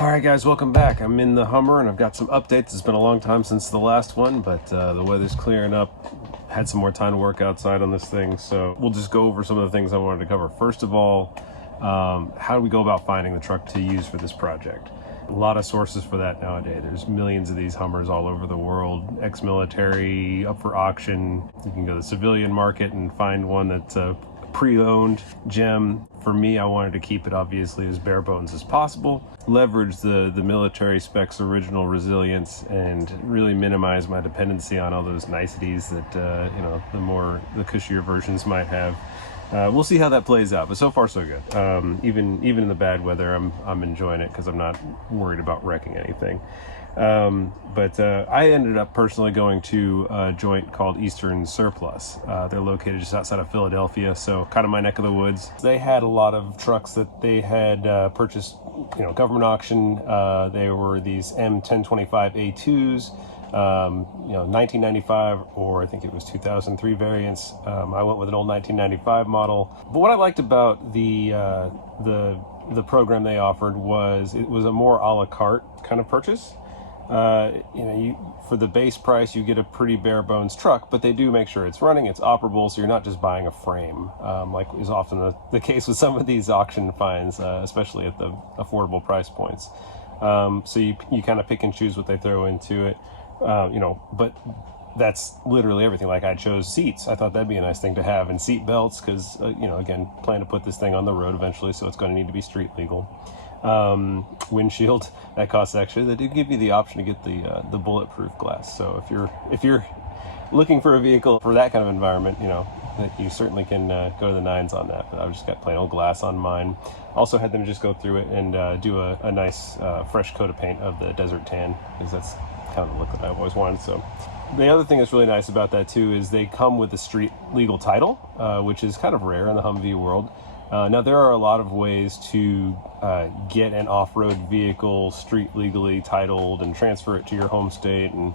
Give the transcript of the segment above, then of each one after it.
Alright guys, welcome back. I'm in the Hummer and I've got some updates. It's been a long time since the last one, but the weather's clearing up. Had some more time to work outside on this thing, so we'll just go over some of the things I wanted to cover. First of all, how do we go about finding the truck to use for this project? A lot of sources for that nowadays. There's millions of these Hummers all over the world, ex-military, up for auction. You can go to the civilian market and find one that's pre-owned gem. For me, I wanted to keep it obviously as bare bones as possible, leverage the military specs original resilience, and really minimize my dependency on all those niceties that the cushier versions might have. We'll see how that plays out, but so far so good. Even in the bad weather, I'm enjoying it because I'm not worried about wrecking anything. I ended up personally going to a joint called Eastern Surplus. They're located just outside of Philadelphia, so kind of my neck of the woods. They had a lot of trucks that they had purchased, government auction. They were these M1025A2s, 1995 or I think it was 2003 variants. I went with an old 1995 model. But what I liked about the program they offered was it was a more a la carte kind of purchase. For the base price, you get a pretty bare bones truck, but they do make sure it's running, it's operable, so you're not just buying a frame, like is often the case with some of these auction finds, especially at the affordable price points. So you kind of pick and choose what they throw into it, but that's literally everything. Like I chose seats. I thought that'd be a nice thing to have, and seat belts, because, again, plan to put this thing on the road eventually, so it's going to need to be street legal. Windshield, that costs extra. They do give you the option to get the bulletproof glass, so if you're looking for a vehicle for that kind of environment, that you certainly can go to the nines on that. But I've just got plain old glass on mine. Also had them just go through it and do a nice fresh coat of paint of the desert tan, because that's kind of the look that I've always wanted. So the other thing that's really nice about that too is they come with a street legal title, which is kind of rare in the Humvee world. Now, there are a lot of ways to get an off-road vehicle street legally titled and transfer it to your home state, and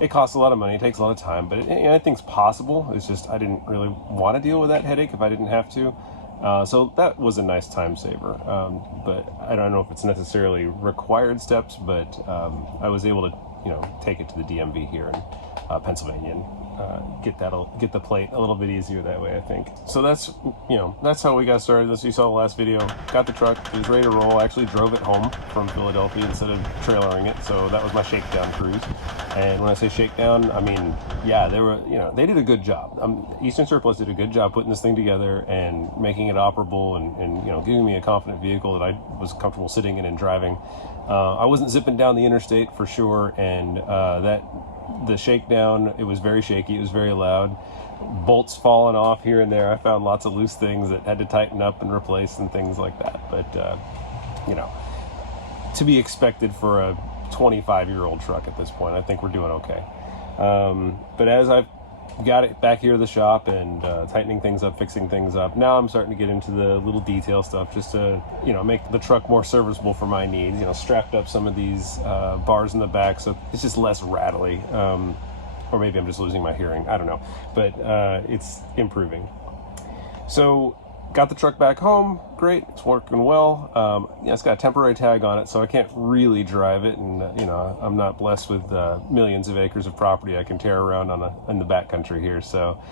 it costs a lot of money, it takes a lot of time, but I think it's possible. It's just I didn't really want to deal with that headache if I didn't have to. So that was a nice time saver, but I don't know if it's necessarily required steps, but I was able to take it to the DMV here in Pennsylvania and get the plate a little bit easier that way, I think. So that's how we got started. As you saw the last video, got the truck, it was ready to roll. I actually drove it home from Philadelphia instead of trailering it, so that was my shakedown cruise. And when I say shakedown, I mean, yeah, they did a good job. Eastern Surplus did a good job putting this thing together and making it operable and giving me a confident vehicle that I was comfortable sitting in and driving. I wasn't zipping down the interstate for sure, and the shakedown, it was very shaky, it was very loud, bolts falling off here and there. I found lots of loose things that had to tighten up and replace and things like that, but to be expected for a 25-year-old truck at this point. I think we're doing okay. But as I've got it back here to the shop and tightening things up, fixing things up, now I'm starting to get into the little detail stuff just to make the truck more serviceable for my needs. Strapped up some of these bars in the back so it's just less rattly, or maybe I'm just losing my hearing, I don't know, but it's improving. So got the truck back home, great, it's working well. It's got a temporary tag on it, so I can't really drive it, and I'm not blessed with millions of acres of property I can tear around in the backcountry here. So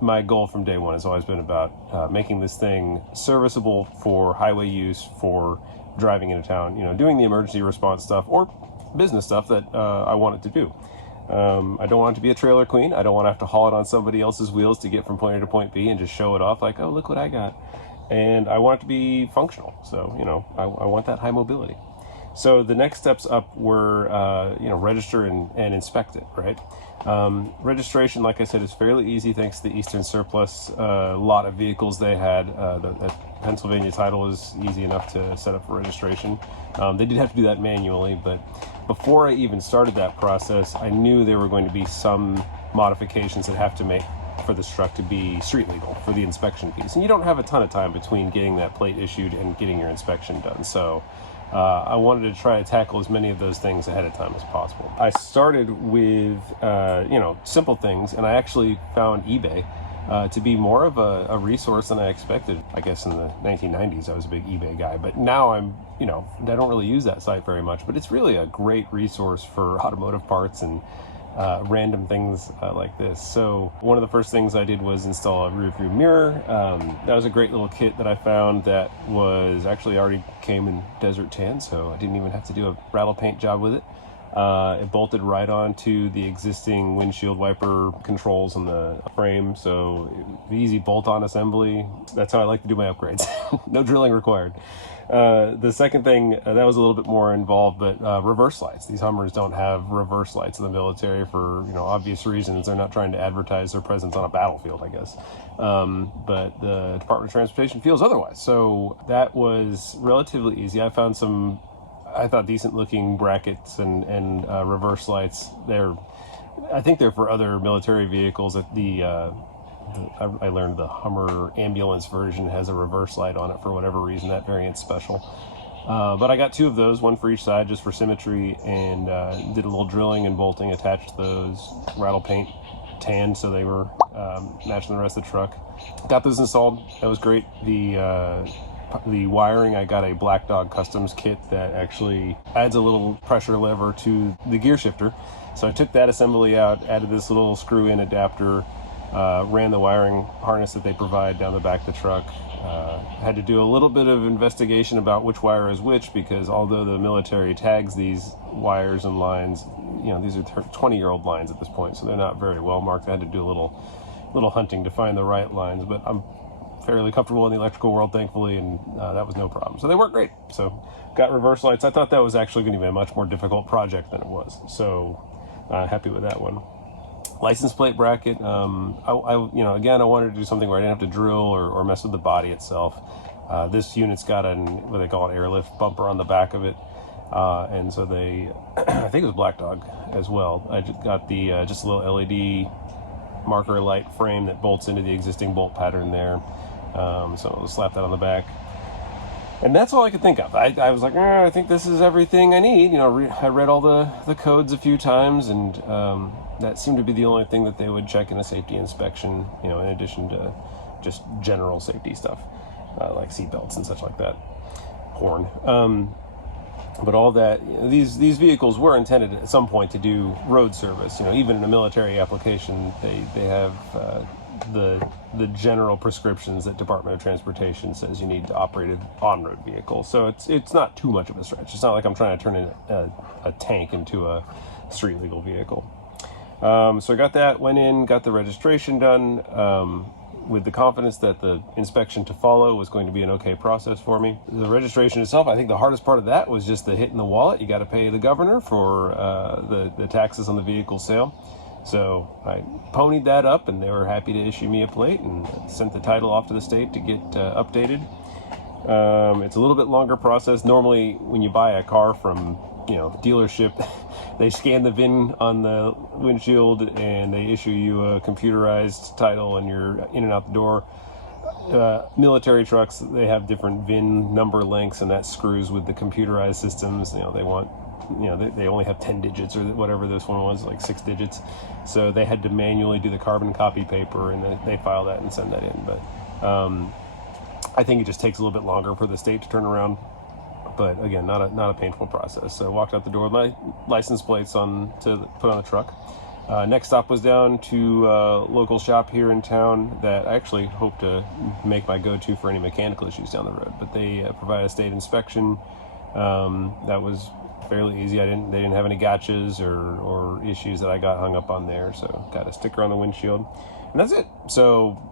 my goal from day one has always been about making this thing serviceable for highway use, for driving into town, doing the emergency response stuff or business stuff that I want it to do. I don't want it to be a trailer queen. I don't want to have to haul it on somebody else's wheels to get from point A to point B and just show it off like, oh, look what I got. And I want it to be functional. So, I want that high mobility. So the next steps up were, register and inspect it, right? Registration, like I said, is fairly easy thanks to the Eastern Surplus. A lot of vehicles they had. That Pennsylvania title is easy enough to set up for registration. They did have to do that manually, but before I even started that process, I knew there were going to be some modifications that have to make for this truck to be street legal for the inspection piece. And you don't have a ton of time between getting that plate issued and getting your inspection done. So I wanted to try to tackle as many of those things ahead of time as possible. I started with, simple things, and I actually found eBay to be more of a resource than I expected. I guess in the 1990s I was a big eBay guy, but now I don't really use that site very much, but it's really a great resource for automotive parts and random things like this. So one of the first things I did was install a rear view mirror. That was a great little kit that I found that was actually already came in desert tan, so I didn't even have to do a rattle paint job with it. It bolted right onto the existing windshield wiper controls on the frame, so easy bolt-on assembly. That's how I like to do my upgrades. No drilling required. The second thing, that was a little bit more involved, but reverse lights. These Hummers don't have reverse lights in the military for obvious reasons. They're not trying to advertise their presence on a battlefield, I guess. But the Department of Transportation feels otherwise. So that was relatively easy. I found some, I thought, decent looking brackets and reverse lights. I think they're for other military vehicles. I learned the Hummer ambulance version has a reverse light on it for whatever reason. That variant's special. But I got two of those, one for each side, just for symmetry, and did a little drilling and bolting, attached those, rattle paint tanned so they were matching the rest of the truck. Got those installed. That was great. The wiring, I got a Black Dog Customs kit that actually adds a little pressure lever to the gear shifter. So I took that assembly out, added this little screw-in adapter, ran the wiring harness that they provide down the back of the truck. Had to do a little bit of investigation about which wire is which, because although the military tags these wires and lines, these are 20-year-old lines at this point, so they're not very well marked. I had to do a little hunting to find the right lines, but I'm fairly comfortable in the electrical world, thankfully, and that was no problem. So they work great. So got reverse lights. I thought that was actually going to be a much more difficult project than it was. So happy with that one. License plate bracket. Again, I wanted to do something where I didn't have to drill or mess with the body itself. This unit's got what they call an airlift bumper on the back of it. And so I think it was Black Dog as well. I just got just a little LED marker light frame that bolts into the existing bolt pattern there. So I'll slap that on the back. And that's all I could think of. I was like, I think this is everything I need. I read all the codes a few times, and that seemed to be the only thing that they would check in a safety inspection, in addition to just general safety stuff, like seatbelts and such like that, horn. But all that, these vehicles were intended at some point to do road service. Even in a military application, they have the general prescriptions that Department of Transportation says you need to operate an on-road vehicle. So it's not too much of a stretch. It's not like I'm trying to turn a tank into a street legal vehicle. So I got that, went in, got the registration done, with the confidence that the inspection to follow was going to be an okay process for me. The registration itself, I think the hardest part of that was just the hit in the wallet. You got to pay the governor for the taxes on the vehicle sale. So I ponied that up, and they were happy to issue me a plate and sent the title off to the state to get updated. It's a little bit longer process. Normally, when you buy a car from dealership, they scan the VIN on the windshield and they issue you a computerized title, and you're in and out the door. Military trucks, they have different VIN number lengths, and that screws with the computerized systems. They want, they only have 10 digits or whatever this one was, like 6 digits. So they had to manually do the carbon copy paper, and then they file that and send that in. But I think it just takes a little bit longer for the state to turn around. But again, not a painful process. So I walked out the door with my license plates to put on the truck. Next stop was down to a local shop here in town that I actually hope to make my go-to for any mechanical issues down the road. But they provide a state inspection. That was fairly easy. They didn't have any gotchas or issues that I got hung up on there. So got a sticker on the windshield, and that's it. So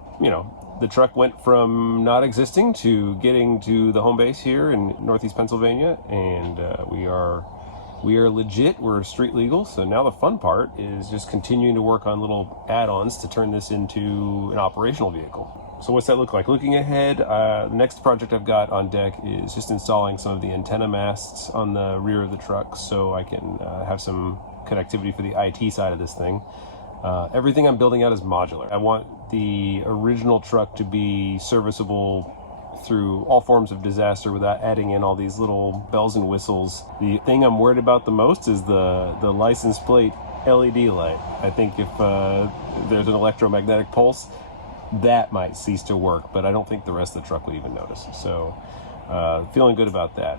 the truck went from not existing to getting to the home base here in Northeast Pennsylvania, and we are legit. We're street legal. So now the fun part is just continuing to work on little add-ons to turn this into an operational vehicle. So what's that look like? Looking ahead, the next project I've got on deck is just installing some of the antenna masts on the rear of the truck, so I can have some connectivity for the IT side of this thing. Everything I'm building out is modular. I want the original truck to be serviceable through all forms of disaster without adding in all these little bells and whistles. The thing I'm worried about the most is the license plate LED light. I think if there's an electromagnetic pulse, that might cease to work, but I don't think the rest of the truck would even notice. So feeling good about that.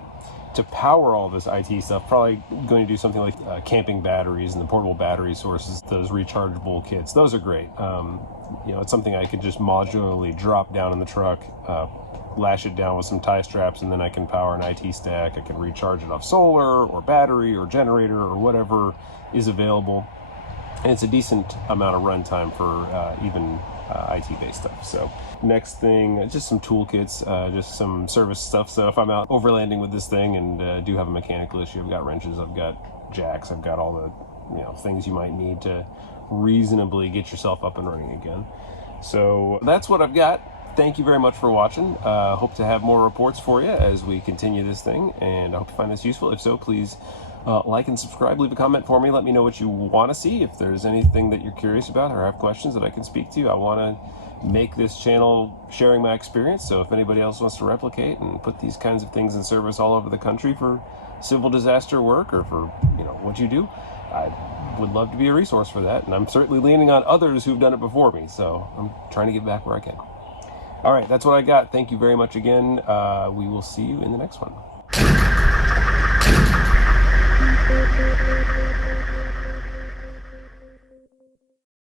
To power all this IT stuff, probably going to do something like camping batteries and the portable battery sources, those rechargeable kits. Those are great. It's something I could just modularly drop down in the truck, lash it down with some tie straps, and then I can power an IT stack. I can recharge it off solar or battery or generator or whatever is available. And it's a decent amount of runtime for even IT-based stuff. So next thing, just some toolkits, just some service stuff. So if I'm out overlanding with this thing and do have a mechanical issue, I've got wrenches, I've got jacks, I've got all the things you might need to reasonably get yourself up and running again. So that's what I've got. Thank you very much for watching. Hope to have more reports for you as we continue this thing, and I hope you find this useful. If so, please like and subscribe, leave a comment for me, let me know what you want to see. If there's anything that you're curious about or have questions that I can speak to, I want to make this channel sharing my experience, so if anybody else wants to replicate and put these kinds of things in service all over the country for civil disaster work or for what you do, I would love to be a resource for that, and I'm certainly leaning on others who've done it before me, so I'm trying to give back where I can. All right, that's what I got. Thank you very much again. We will see you in the next one.